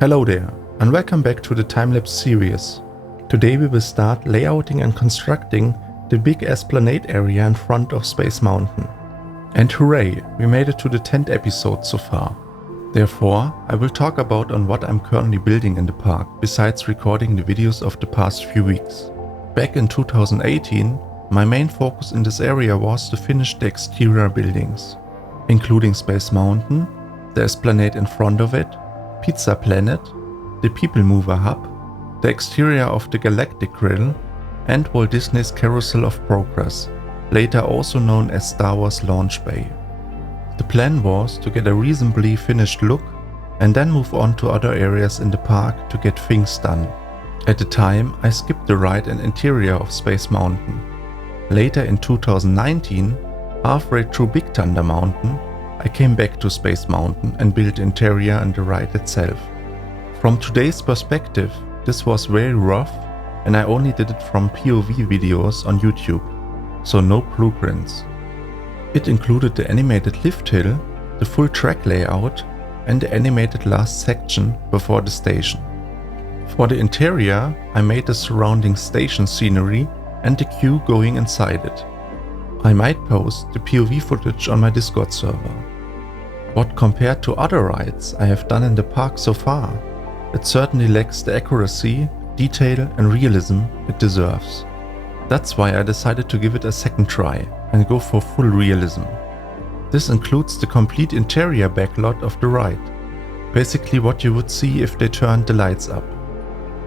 Hello there, and welcome back to the time-lapse series. Today we will start layouting and constructing the big esplanade area in front of Space Mountain. And hooray, we made it to the 10th episode so far. Therefore, I will talk about on what I'm currently building in the park, besides recording the videos of the past few weeks. Back in 2018, my main focus in this area was to finish the exterior buildings, including Space Mountain, the esplanade in front of it, Pizza Planet, the People Mover Hub, the exterior of the Galactic Grill, and Walt Disney's Carousel of Progress, later also known as Star Wars Launch Bay. The plan was to get a reasonably finished look and then move on to other areas in the park to get things done. At the time, I skipped the ride and interior of Space Mountain. Later in 2019, halfway through Big Thunder Mountain, I came back to Space Mountain and built the interior and the ride itself. From today's perspective, this was very rough and I only did it from POV videos on YouTube, so no blueprints. It included the animated lift hill, the full track layout, and the animated last section before the station. For the interior, I made the surrounding station scenery and the queue going inside it. I might post the POV footage on my Discord server. But compared to other rides I have done in the park so far, it certainly lacks the accuracy, detail and realism it deserves. That's why I decided to give it a second try and go for full realism. This includes the complete interior backlot of the ride, basically what you would see if they turned the lights up,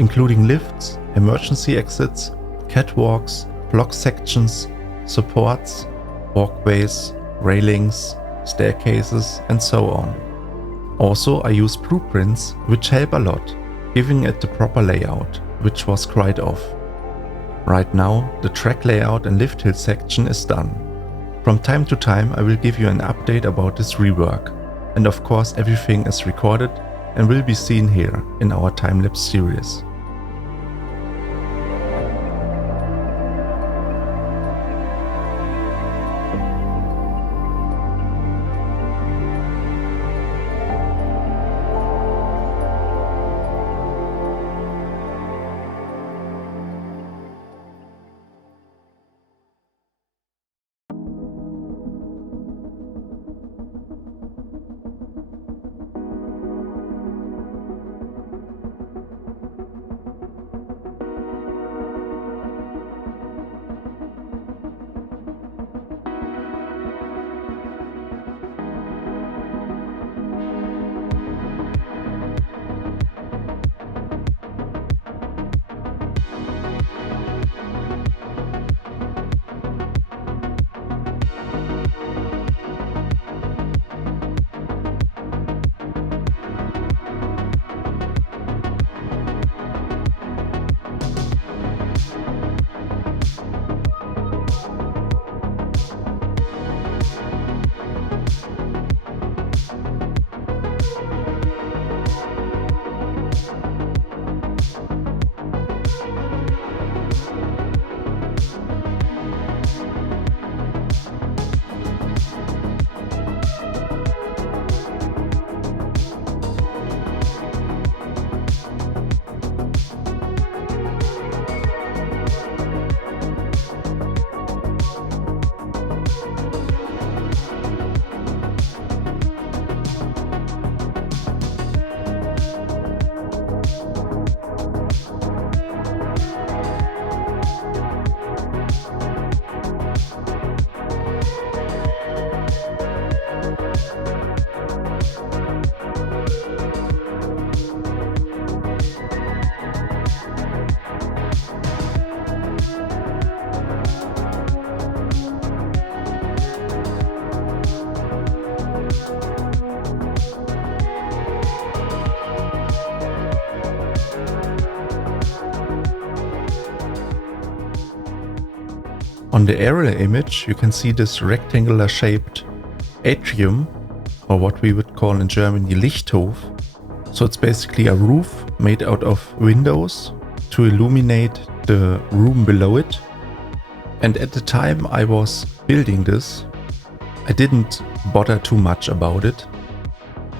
including lifts, emergency exits, catwalks, block sections, supports, walkways, railings, staircases and so on. Also, I use blueprints which help a lot, giving it the proper layout, which was quite off. Right now, the track layout and lift hill section is done. From time to time I will give you an update about this rework, and of course everything is recorded and will be seen here in our time-lapse series. On the aerial image you can see this rectangular shaped atrium, or what we would call in Germany Lichthof. So it's basically a roof made out of windows to illuminate the room below it. And at the time I was building this, I didn't bother too much about it.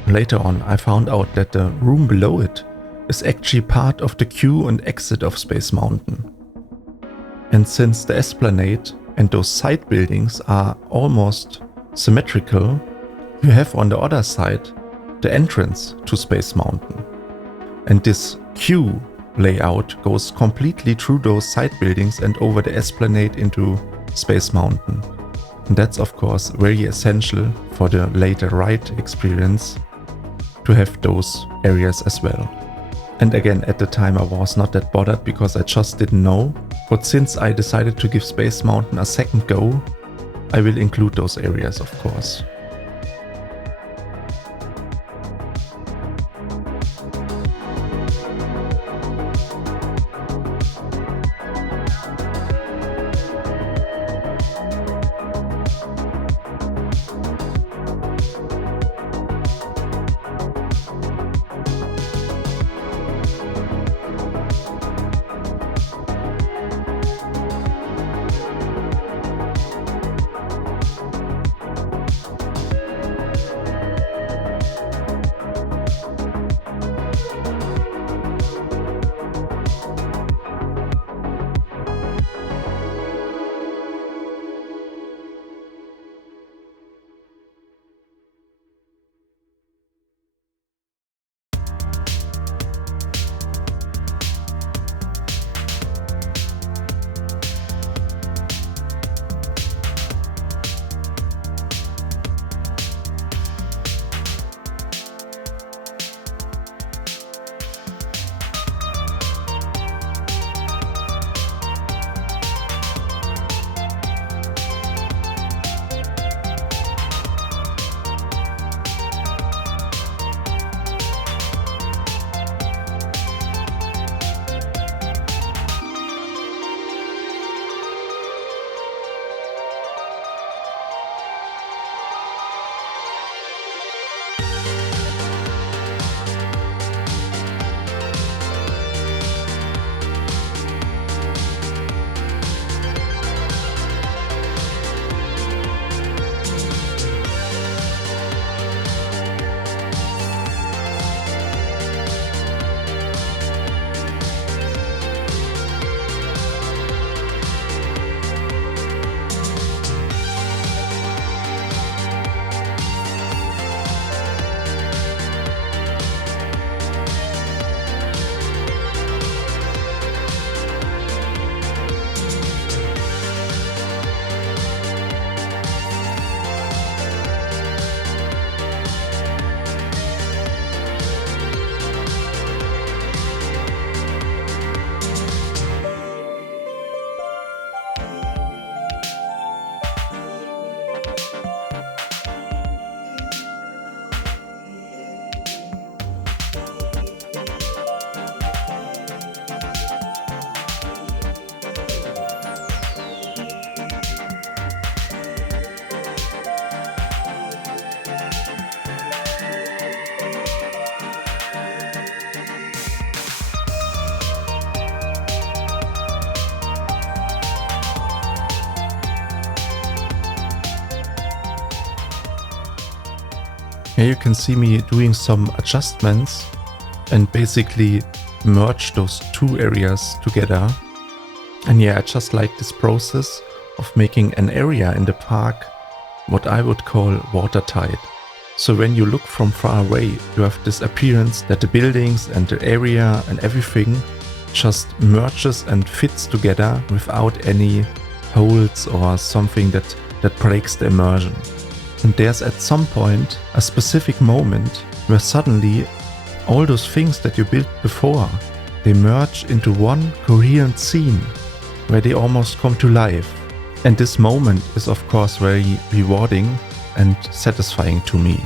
Later on, I found out that the room below it is actually part of the queue and exit of Space Mountain. And since the esplanade and those side buildings are almost symmetrical, you have on the other side the entrance to Space Mountain. And this queue layout goes completely through those side buildings and over the esplanade into Space Mountain. And that's of course very essential for the later ride experience to have those areas as well. And again, at the time I was not that bothered because I just didn't know. But since I decided to give Space Mountain a second go, I will include those areas, of course. Here you can see me doing some adjustments and basically merge those two areas together. And yeah, I just like this process of making an area in the park what I would call watertight. So when you look from far away, you have this appearance that the buildings and the area and everything just merges and fits together without any holes or something that breaks the immersion. And there's at some point a specific moment where suddenly all those things that you built before, they merge into one coherent scene where they almost come to life. And this moment is of course very rewarding and satisfying to me.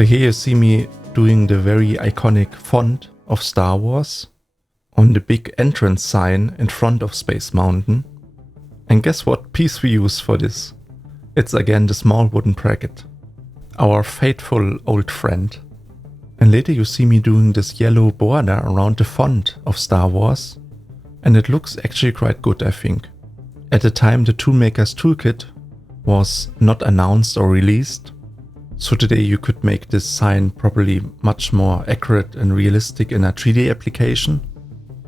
So here you see me doing the very iconic font of Star Wars on the big entrance sign in front of Space Mountain. And guess what piece we use for this? It's again the small wooden bracket, our faithful old friend. And later you see me doing this yellow border around the font of Star Wars, and it looks actually quite good, I think. At the time the Toolmaker's Toolkit was not announced or released, so today you could make this sign probably much more accurate and realistic in a 3D application.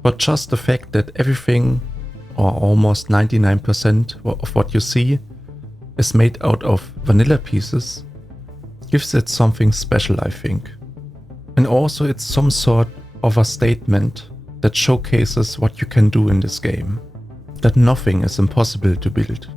But just the fact that everything, or almost 99% of what you see, is made out of vanilla pieces, gives it something special, I think. And also it's some sort of a statement that showcases what you can do in this game, that nothing is impossible to build.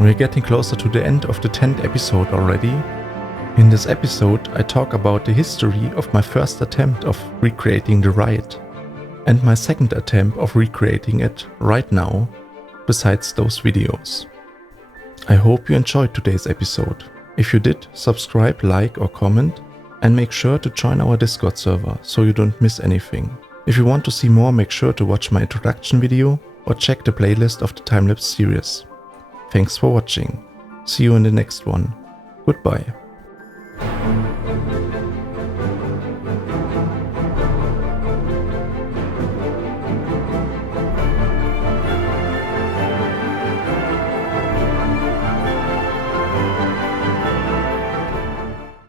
We're getting closer to the end of the 10th episode already. In this episode, I talk about the history of my first attempt of recreating the ride and my second attempt of recreating it right now, besides those videos. I hope you enjoyed today's episode. If you did, subscribe, like or comment, and make sure to join our Discord server so you don't miss anything. If you want to see more, make sure to watch my introduction video or check the playlist of the time-lapse series. Thanks for watching. See you in the next one. Goodbye.